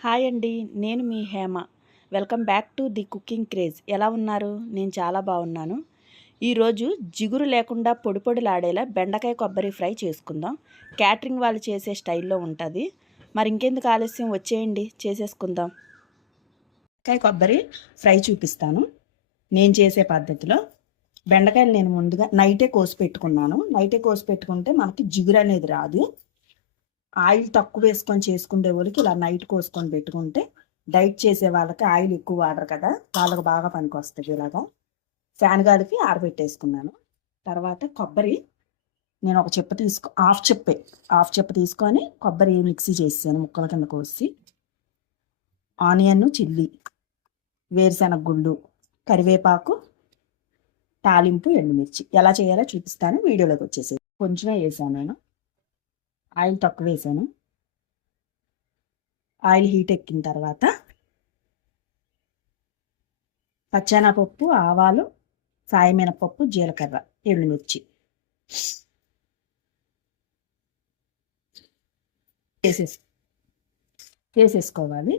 Hi అండి నేను మీ Hema. Welcome back to the cooking craze. ఎలా ఉన్నారు? నేను చాలా బాగున్నాను. ఈరోజు జిగురు లేకుండా పొడి పొడిలాడేలా బెండకాయ కొబ్బరి ఫ్రై చేసుకుందాం. క్యాటరింగ్ వాళ్ళు చేసే స్టైల్లో ఉంటుంది. మరి ఇంకెందుకు ఆలస్యం? వచ్చేయండి చేసేసుకుందాం. బెండకాయ కొబ్బరి ఫ్రై చూపిస్తాను. నేను చేసే పద్ధతిలో బెండకాయలు నేను ముందుగా నైటే కోసి పెట్టుకున్నాను. నైటే కోసి పెట్టుకుంటే మనకి జిగురు అనేది రాదు. ఆయిల్ తక్కువ వేసుకొని చేసుకునే వాళ్ళకి ఇలా నైట్ కోసుకొని పెట్టుకుంటే డైట్ చేసే వాళ్ళకి ఆయిల్ ఎక్కువ వాడరు కదా వాళ్ళకి బాగా పనికి వస్తుంది ఇలాగా. ఫ్యాన్ గాలికి ఆరబెట్టేసుకున్నాను. తర్వాత కొబ్బరి నేను ఒక చెప్ప తీసుకో హాఫ్ చెప్పే హాఫ్ చెప్ప తీసుకొని కొబ్బరి మిక్సీ చేసాను ముక్కల కింద కోసి. ఆనియన్ చిల్లీ వేరుశనగ గుళ్ళు కరివేపాకు తాలింపు ఎండుమిర్చి. ఎలా చేయాలో చూపిస్తాను వీడియోలోకి వచ్చేసి కొంచెమే వేసాను నేను. ఆయిల్ తక్కువ వేసాను. ఆయిల్ హీట్ ఎక్కిన తర్వాత పచ్చెనపప్పు ఆవాలు సాయమినపప్పు జీలకర్ర ఎండుమిర్చి వేసేసి వేసేసుకోవాలి.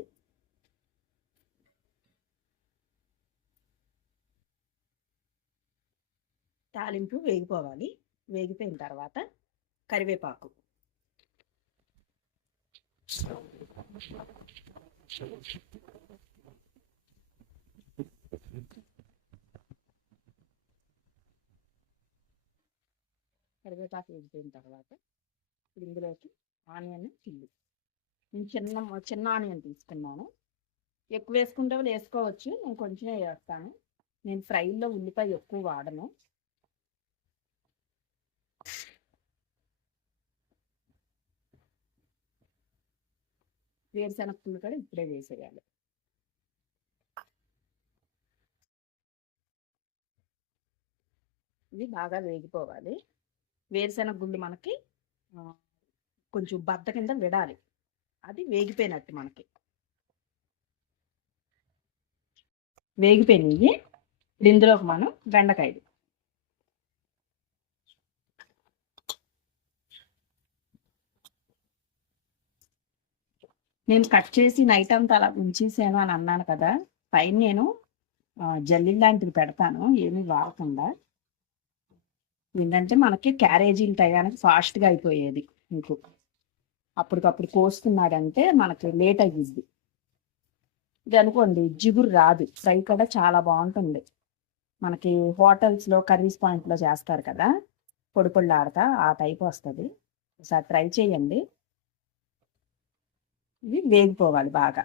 తాలింపు వేగిపోవాలి. వేగిపోయిన తర్వాత కరివేపాకు. కరివేపాకు వేగిపోయిన తర్వాత ఇప్పుడు ఇందులోకి ఆనియన్ చిల్లి. నేను చిన్న చిన్న ఆనియన్ తీసుకున్నాను. ఎక్కువ వేసుకుంటే వాళ్ళు వేసుకోవచ్చు. నేను కొంచెమే వేస్తాను. నేను ఫ్రైలో ఉల్లిపాయ ఎక్కువ వాడను. వేరుశనగ పుల్లు కూడా ఇప్పుడే వేసేయాలి. ఇది బాగా వేగిపోవాలి. వేరుశనగ గుళ్ళు మనకి కొంచెం బద్ద కింద విడాలి. అది వేగిపోయినట్టు మనకి. వేగిపోయినాయి. ఇందులోకి మనం బెండకాయలు. నేను కట్ చేసి నైట్ అంతా అలా ఉంచేసాను అని అన్నాను కదా పైన నేను జల్లి లాంటిది పెడతాను ఏమీ వాడకుండా. ఏంటంటే మనకి క్యారేజీల టయానికి ఫాస్ట్గా అయిపోయేది మీకు. అప్పటికప్పుడు కోస్తున్నాడంటే మనకి లేట్ అయ్యింది ఇది అనుకోండి జిగురు రాదు ఫ్రై కూడా చాలా బాగుంటుంది. మనకి హోటల్స్లో కర్రీస్ పాయింట్లో చేస్తారు కదా పొడి పొడి ఆడతా ఆ టైప్ వస్తుంది. ఒకసారి ట్రై చేయండి. ఇవి వేగిపోవాలి బాగా.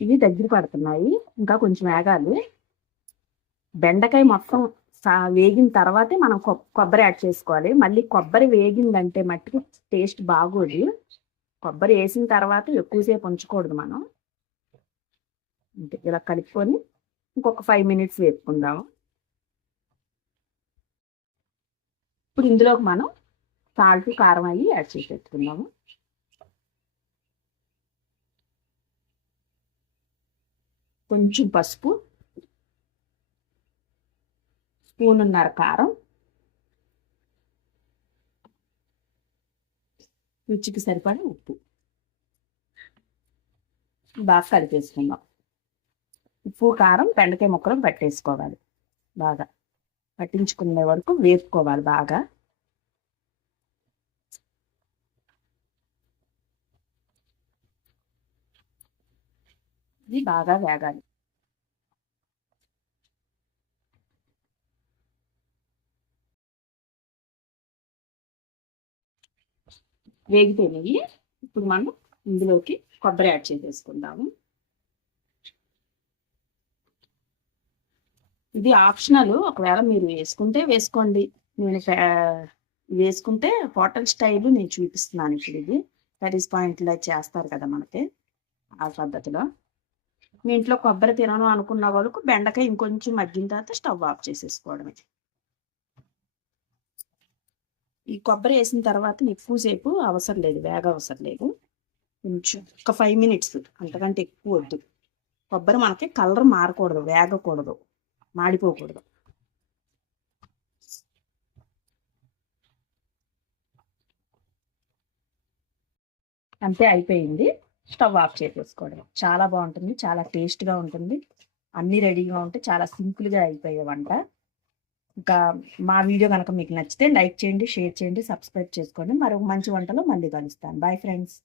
ఇవి దగ్గర పడుతున్నాయి ఇంకా కొంచెం వేగాలి. బెండకాయ మొత్తం వేగిన తర్వాతే మనం కొబ్బరి యాడ్ చేసుకోవాలి. మళ్ళీ కొబ్బరి వేగిందంటే మట్టికి టేస్ట్ బాగోదు. కొబ్బరి వేసిన తర్వాత ఎక్కువసేపు ఉంచకూడదు మనం. ఇలా కలుపుకొని ఇంకొక ఫైవ్ మినిట్స్ వేపుకుందాము ఇప్పుడు ఇందులోకి మనం సాల్ట్ కారం అయ్యి యాడ్ చేసి పెట్టుకుందాము కొంచెం పసుపు స్పూనున్నర కారం రుచికి సరిపడే ఉప్పు. బాగా కలిపేసుకుందాం. ఉప్పు కారం బెండకాయ ముక్కలు పెట్టేసుకోవాలి. బాగా. పట్టించుకునే వరకు వేపుకోవాలి బాగా. ఇది బాగా వేగాలి. వేగిపోయినాయి ఇప్పుడు మనం ఇందులోకి కొబ్బరి యాడ్ చేసేసుకుందాము. ఇది ఆప్షనల్. ఒకవేళ మీరు వేసుకుంటే వేసుకోండి. నేను వేసుకుంటే హోటల్ స్టైల్ నేను చూపిస్తున్నాను ఇప్పుడు ఇది. కర్రీస్ పాయింట్లో చేస్తారు కదా మనకి ఆ పద్ధతిలో. మీ ఇంట్లో కొబ్బరి తినను అనుకున్న వాళ్ళకు బెండకాయ ఇంకొంచెం మగ్గిన తర్వాత స్టవ్ ఆఫ్ చేసేసుకోవడమే. ఈ కొబ్బరి వేసిన తర్వాత ఎక్కువసేపు అవసరం లేదు వేగ అవసరం లేదు. కొంచెం ఒక ఫైవ్ మినిట్స్ అంతకంటే ఎక్కువ వద్దు. కొబ్బరి మనకి కలర్ మారకూడదు వేగకూడదు. మాడిపోకూడదు. అంతే అయిపోయింది. స్టవ్ ఆఫ్ చేసేసుకోవడం చాలా బాగుంటుంది. చాలా టేస్ట్గా ఉంటుంది. అన్నీ రెడీగా ఉంటే చాలా సింపుల్గా అయిపోయే వంట. ఇంకా మా వీడియో కనుక మీకు నచ్చితే లైక్ చేయండి షేర్ చేయండి సబ్స్క్రైబ్ చేసుకోండి. మరొక మంచి వంటలో మళ్ళీ కలుస్తాను. Bye friends.